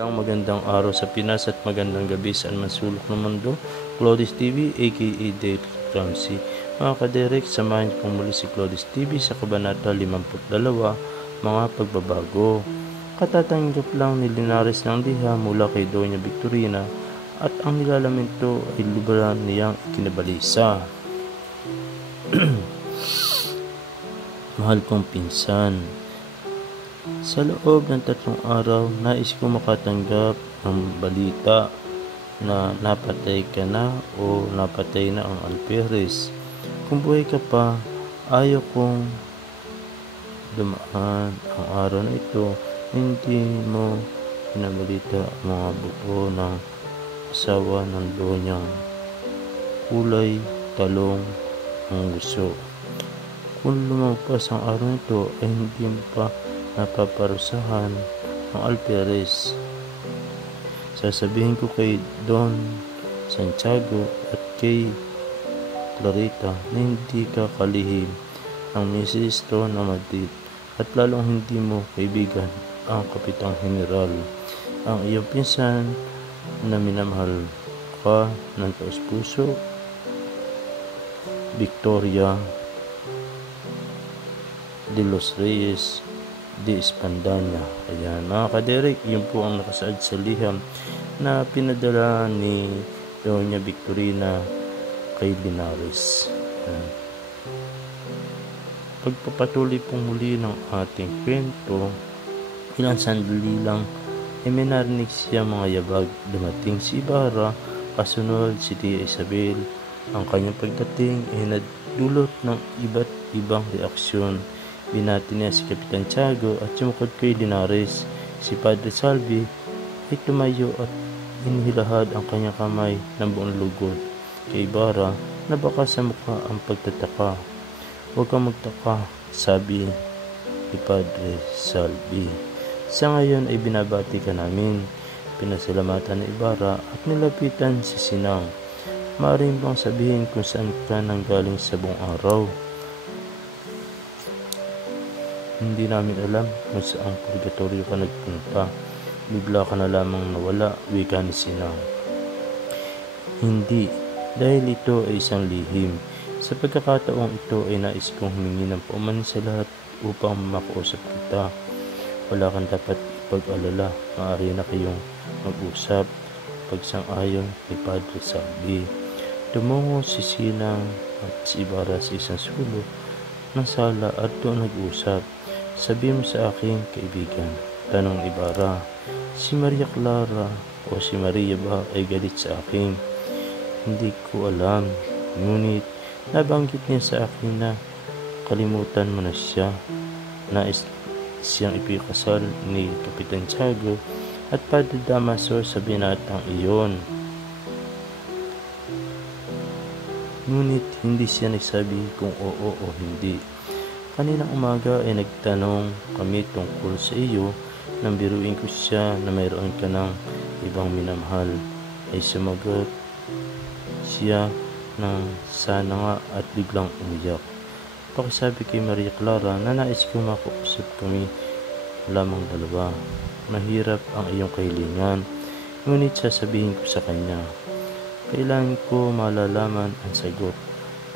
Magandang araw sa Pinas at magandang gabi saan man sulok ng mundo. Claudius TV aka Derek Ramsey. Mga kaderek, samahin po muli si Claudius TV sa Kabanata 52, mga pagbabago. Katatanggap lang ni Linares ng liha mula kay Doña Victorina at ang nilalamento ay lubaran niyang ikinabalisa. Mahal kong pinsan, sa loob ng 3 araw, nais ko makatanggap ng balita na napatay ka na o napatay na ang Alperes. Kung buhay ka pa, ayaw kong dumaan ang araw na ito, hindi mo pinabalita ang mga buo ng asawa ng Donyang kulay talong ang gusto. Kung lumagpas ang araw nito ay hindi mo pa napaparusahan ang Alperes, sasabihin ko kay Don Santiago at kay Clarita na hindi ka kalihim ng ministro na Madrid at lalong hindi mo kaibigan ang Kapitang General, ang iyong pinsan na minamahal ka ng taus-puso, Victoria de los Reyes de Espandanya. Ayan, mga kaderek, yun po ang nakasaad sa liham na pinadala ni Doña Victorina kay Linares. Ayan. Pagpapatuloy pong muli ng ating kwento, ilang sandali lang ay may narinig siya mga yabag. Dumating si Ibarra, kasunod si Tia Isabel. Ang kanyang pagdating ay nadulot ng iba't ibang reaksyon. Binati niya si Kapitan Tiago at sumukod kay Linares. Si Padre Salvi ay tumayo at inihilahad ang kanyang kamay ng buong lugod. Kay Ibarra na baka sa mukha ang pagtataka. Huwag kang magtaka, sabi ni Padre Salvi. Sa ngayon ay binabati ka namin. Pinasalamatan ni Ibarra at nilapitan si Sinang. Maaaring bang sabihin kung saan ka nanggaling sa buong araw? Hindi namin alam kung saang purgatorio ka nagpunta. Bigla ka na lamang nawala, wika ni Sinang. Hindi, dahil ito ay isang lihim. Sa pagkakataong ito ay nais kong humingi ng paumanhin sa lahat upang makausap kita. Wala kang dapat ipag-alala, maaari na kayong mag-usap. Pagsang-ayon ni Padre Salvi. Tumungo si Sinang at si Ibarra sa isang sulok ng sala at doon nag-usap. Sabi mo sa aking kaibigan, tanong ni Ibarra, si Maria Clara o si Maria ba ay galit sa akin? Hindi ko alam, ngunit nabanggit niya sa akin na kalimutan mo na siya. Nais siyang ipikasal ni Kapitan Tiago at Padre Damaso sa binatang iyon. Ngunit hindi siya nagsabi kung oo o hindi. Kaninang umaga ay nagtanong kami tungkol sa iyo nang biruin ko siya na mayroon ka ng ibang minamahal. Ay sumagot siya ng sana nga at biglang umiyak. Pakisabi kay Maria Clara na nais ko makausap kami lamang dalawa. Mahirap ang iyong kahilingan, ngunit sasabihin ko sa kanya. Kailangan ko malalaman ang sagot.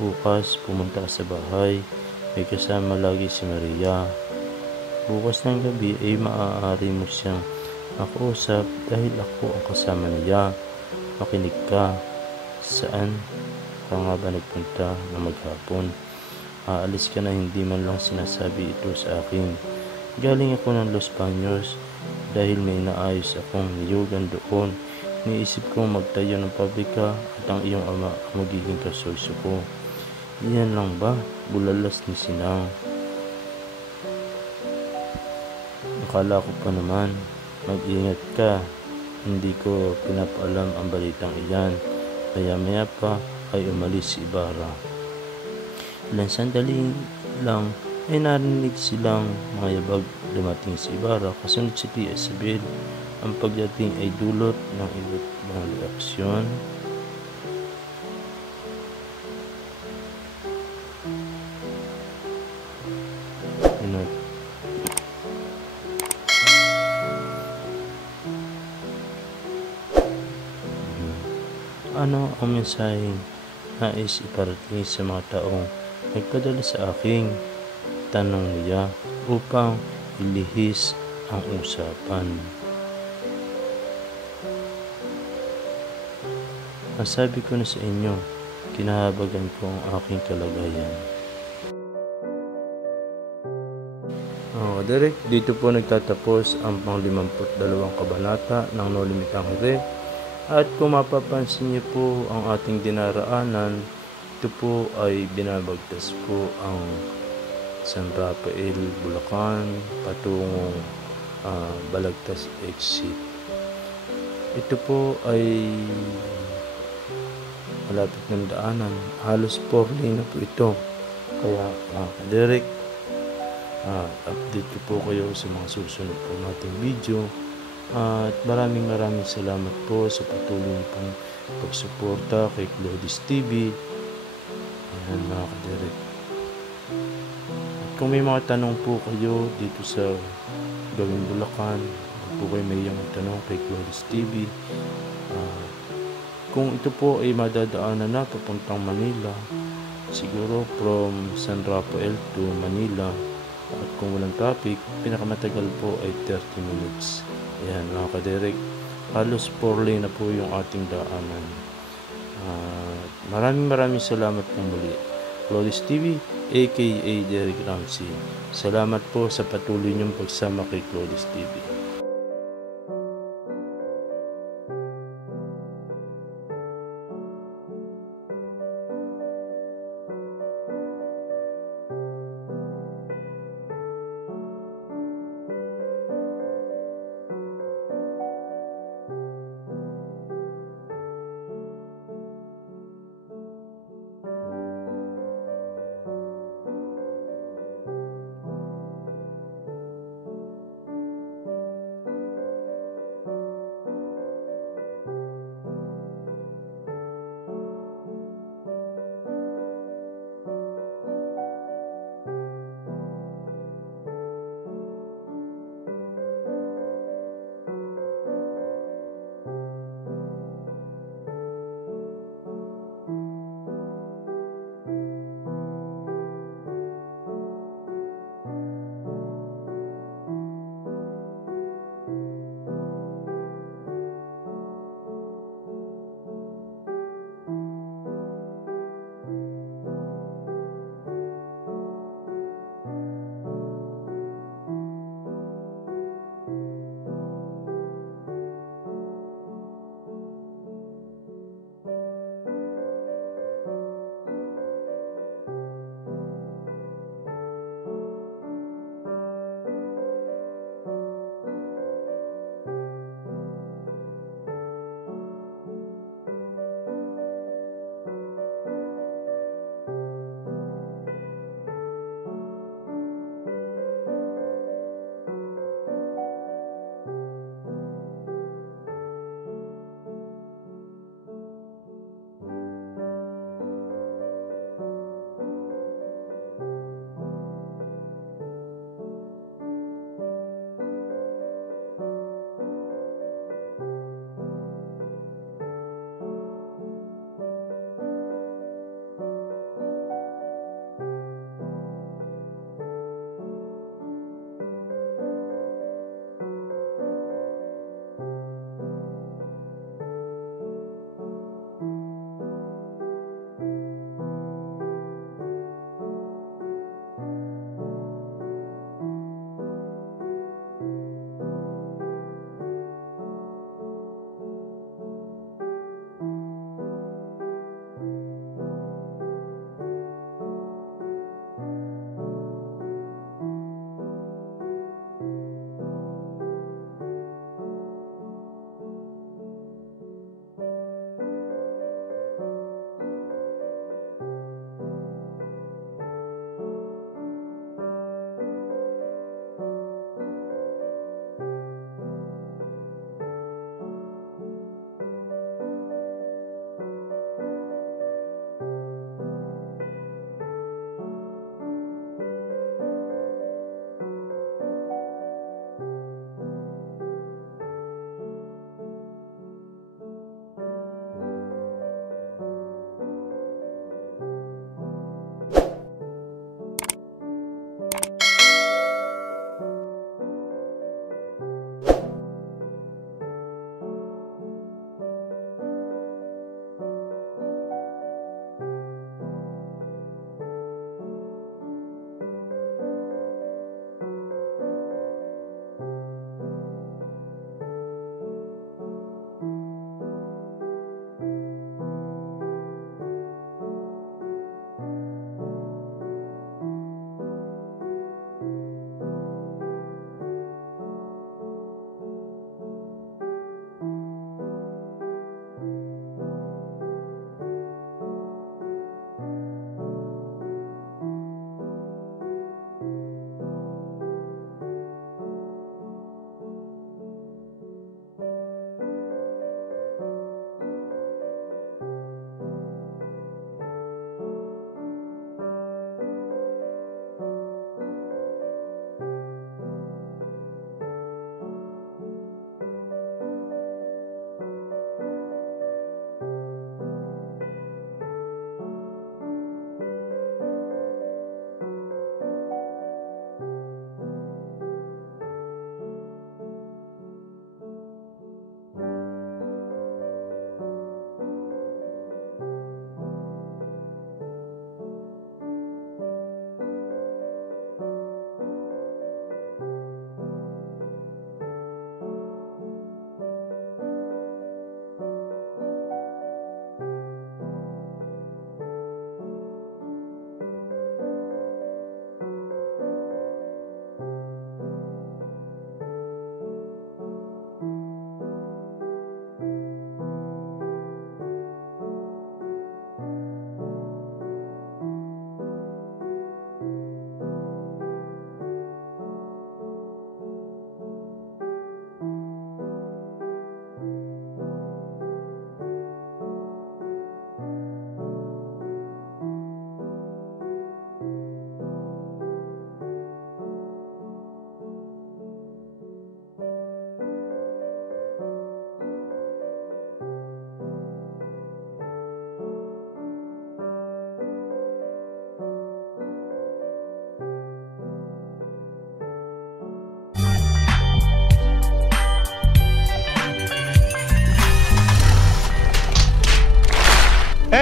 Bukas pumunta ka sa bahay. May kasama lagi si Maria. Bukas ng gabi ay maaari mo siyang makausap dahil ako ang kasama niya. Makinig ka. Saan ka nga ba nagpunta na maghapon? Aalis ka na hindi man lang sinasabi ito sa akin. Galing ako ng Los Baños dahil may naayos akong niyugan doon. Niisip kong magtayo ng pabrika at ang iyong ama ang magiging kasoyso ko. Iyan lang ba? Bulalas ni Sinang. Akala ko pa naman, mag-ingat ka. Hindi ko pinapaalam ang balitang iyan. Maya-maya pa ay umalis si Ibarra. Ilang sandali lang ay narinig silang mga yabag. Dumating si Ibarra, kasunod si Tia Isabel. Ang pagdating ay dulot ng iba't ibang reaksyon. ano ang mensaheng nais iparating sa mga taong nagpadala sa aking tanong niya upang ilihis ang usapan. Nasabi ko na sa inyo, kinahabagan ko ang aking kalagayan. Direct, dito po nagtatapos ang pang-52 kabanata ng No Limit Angere. At kung mapapansin niyo po ang ating dinaraanan, ito po ay binabagtas po ang San Rafael, Bulacan, patungong Balagtas Exit. Ito po ay malapit ng daanan. Halos 4 lane na po ito. Kaya direct, update ko po kayo sa mga susunod po nating video. At maraming salamat po sa patuloy niyo pong pagsuporta kay Claudis TV. Ayan mga kadirect. At kung may mga tanong po kayo dito sa Gawing Bulacan, po kayo may tanong kay Claudis TV. Kung ito po ay madadaanan na papuntang Manila, siguro from San Rafael to Manila, at kung walang traffic, pinakamatagal po ay 30 minutes. Ayan mga kadirect, halos 4 lane na po yung ating daanan. Maraming salamat po muli. Claudis TV, aka Derek Ramsey. Salamat po sa patuloy niyong pagsama kay Claudis TV.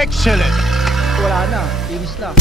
Excellent! Wala na, finish na.